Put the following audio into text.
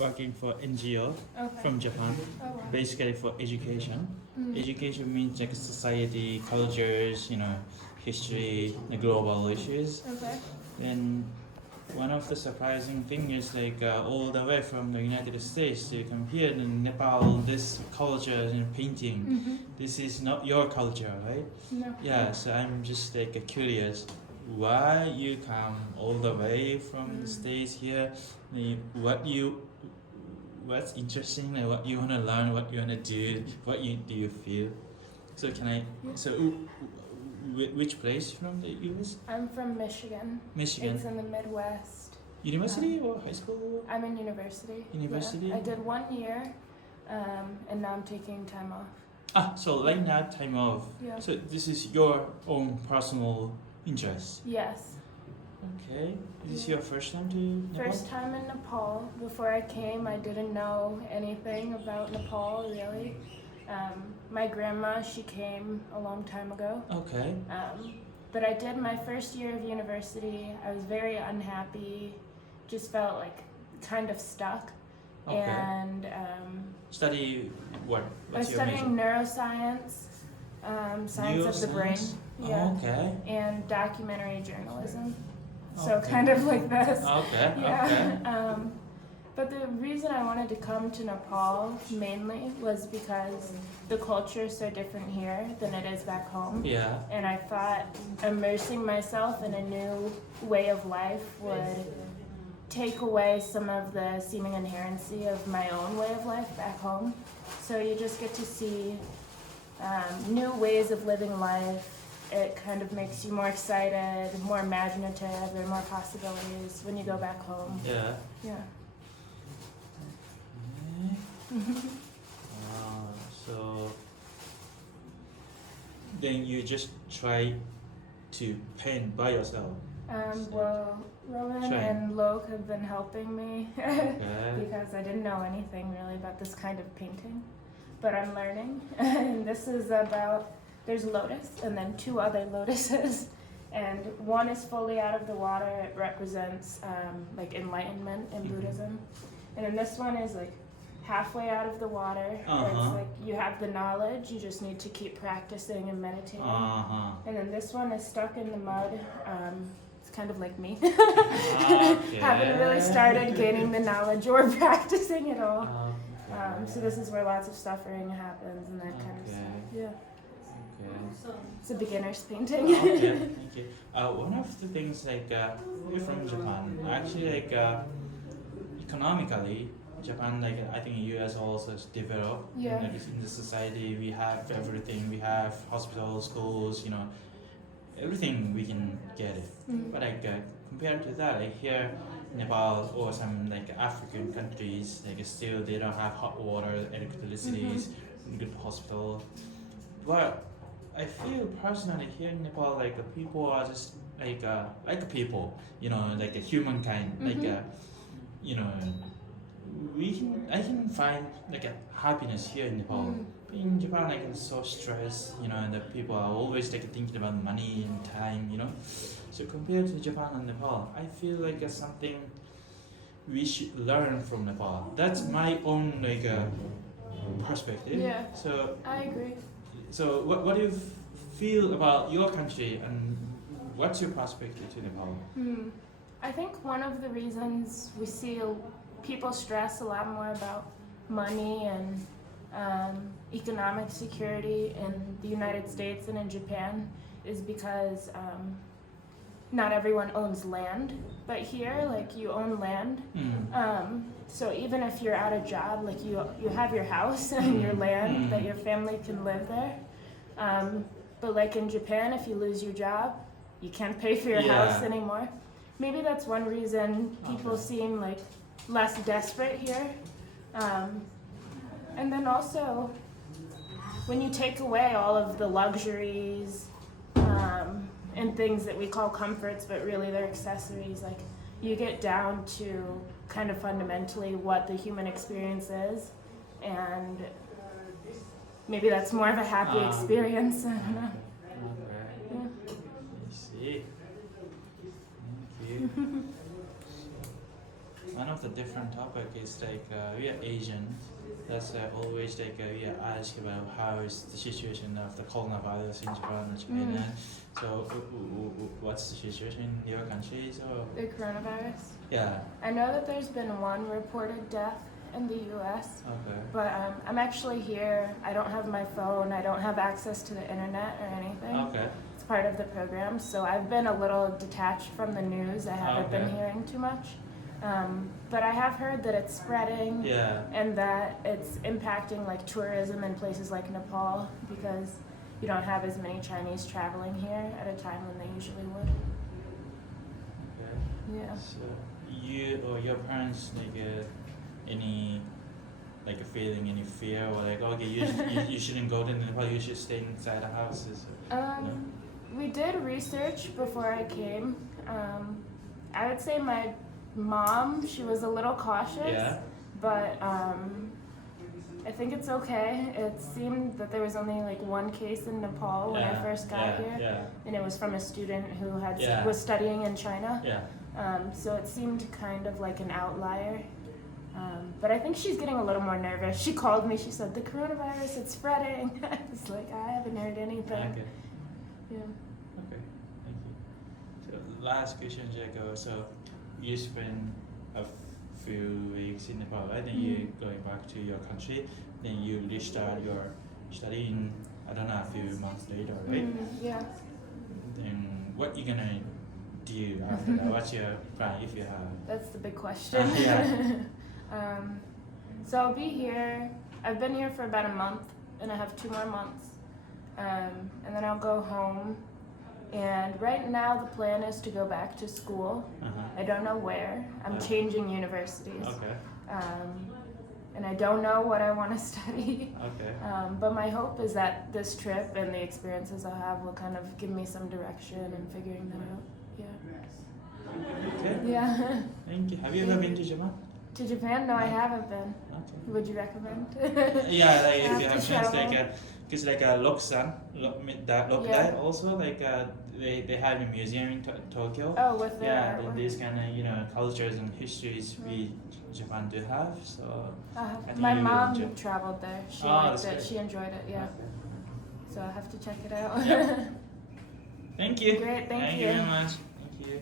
working for NGO from Japan, basically for education. Education means like society, cultures, history, the global issues. Then one of the surprising things is like all the way from the United States to come here in Nepal, this culture and painting, this is not your culture, right? No. Yeah, so I'm just like curious why you come all the way from the States here, what's interesting, like what you want to learn, what you want to do, do you feel? So which place from the US? I'm from Michigan. Michigan. It's in the Midwest. University or high school? I'm in university. University? Yeah. I did 1 year, and now I'm taking time off. So right now time off. Yeah. So this is your own personal interest? Yes. Okay. Is this your first time to Nepal? First time in Nepal. Before I came, I didn't know anything about Nepal, really. My grandma, she came a long time ago. Okay. But I did my first year of university. I was very unhappy, just felt like kind of stuck. Okay. And Study what? I was studying neuroscience, science of the brain. Yeah. Okay. And documentary journalism. So Okay. kind of like this. Okay. Yeah. Okay. But the reason I wanted to come to Nepal mainly was because the culture is so different here than it is back home. Yeah. And I thought immersing myself in a new way of life would take away some of the seeming inherency of my own way of life back home. So you just get to see new ways of living life. It kind of makes you more excited, more imaginative, there are more possibilities when you go back home. Yeah. Yeah. So then you just try to paint by yourself. Well, Rowan Sure. and Loke have been helping me Okay. because I didn't know anything really about this kind of painting, but I'm learning. And this is about, there's lotus and then 2 other lotuses, and one is fully out of the water. It represents like enlightenment in Buddhism, and then this one is like halfway out of the water. It's like you have the knowledge, you just need to keep practicing and meditating. And then this one is stuck in the mud. It's kind of like me. Haven't really started gaining the knowledge or practicing at all. So this is where lots of suffering happens and that kind of stuff. Yeah. Okay. It's a beginner's painting. Okay, thank you. One of the things like we're from Japan, actually like economically, Japan, like I think US also is developed. Yeah. In the society, we have everything. We have hospitals, schools, everything we can get it. But like compared to that, like here, Nepal or some like African countries, like still they don't have hot water, electricity, good hospital. But I feel personally here in Nepal, like people are just like people, like a humankind, I can find like a happiness here in Nepal. In Japan, like it's so stressed, and the people are always like thinking about money and time, So compared to Japan and Nepal, I feel like something we should learn from Nepal. That's my own like perspective. Yeah. So I agree. So what do you feel about your country and what's your perspective to Nepal? I think one of the reasons we see people stress a lot more about money and economic security in the United States and in Japan is because not everyone owns land, but here, like, you own land. So even if you're out of job, like, you have your house and your land that your family can live there. But like in Japan, if you lose your job, you can't pay for your house anymore. Maybe that's one reason people seem like less desperate here. And then also, when you take away all of the luxuries and things that we call comforts, but really they're accessories, like, you get down to kind of fundamentally what the human experience is, and maybe that's more of a happy experience. I don't know. Okay. I see. Thank you. one of the different topic is like we are Asian. That's always like we are asked about how is the situation of the coronavirus in Japan and China. So what's the situation in your countries? Or? The coronavirus? Yeah. I know that there's been one reported death in the US, Okay. but I'm actually here. I don't have my phone. I don't have access to the internet or anything. Okay. It's part of the program, so I've been a little detached from the news. I haven't been hearing too much. But I have heard that it's spreading and that it's impacting like tourism in places like Nepal because you don't have as many Chinese traveling here at a time when they usually would. Okay. Yeah. So you or your parents like any like a feeling, any fear, or like okay, you shouldn't go to Nepal, you should stay inside the houses. We did research before I came. I would say my mom, she was a little cautious, but I think it's okay. It seemed that there was only like one case in Nepal when I first got here, and it was from a student who was studying in China. So it seemed kind of like an outlier. But I think she's getting a little more nervous. She called me, she said, the coronavirus, it's spreading. I was like, I haven't heard anything. Okay. Yeah. Okay, thank you. So last question, Jaco. So you spend a few weeks in Nepal, right? Then you going back to your country. Then you restart your study in, I don't know, a few months later, right? Yeah. Then what you gonna do after that? What's your plan if you have? That's the big question. So I'll be here. I've been here for about a month, and I have 2 more months. And then I'll go home. And right now the plan is to go back to school. I don't know where. I'm changing universities. Okay. And I don't know what I want to study. Okay. But my hope is that this trip and the experiences I'll have will kind of give me some direction in figuring that out. Yeah. Okay. Yeah. Thank you. Have you ever been to Japan? To Japan? No, I haven't been. Okay. Would you recommend? Yeah, like if you to have chance, travel. like because like Loksan, Lokdai also like they have a museum in Tokyo. Oh, with the Yeah, these kind of cultures and histories we Japan do have. So I think my you will mom enjoy. traveled there. She Oh, liked that's it. great. She enjoyed it. Yeah. Okay. So I have to check it out. Yeah. Thank you. Great, thank you you. very much. Thank you.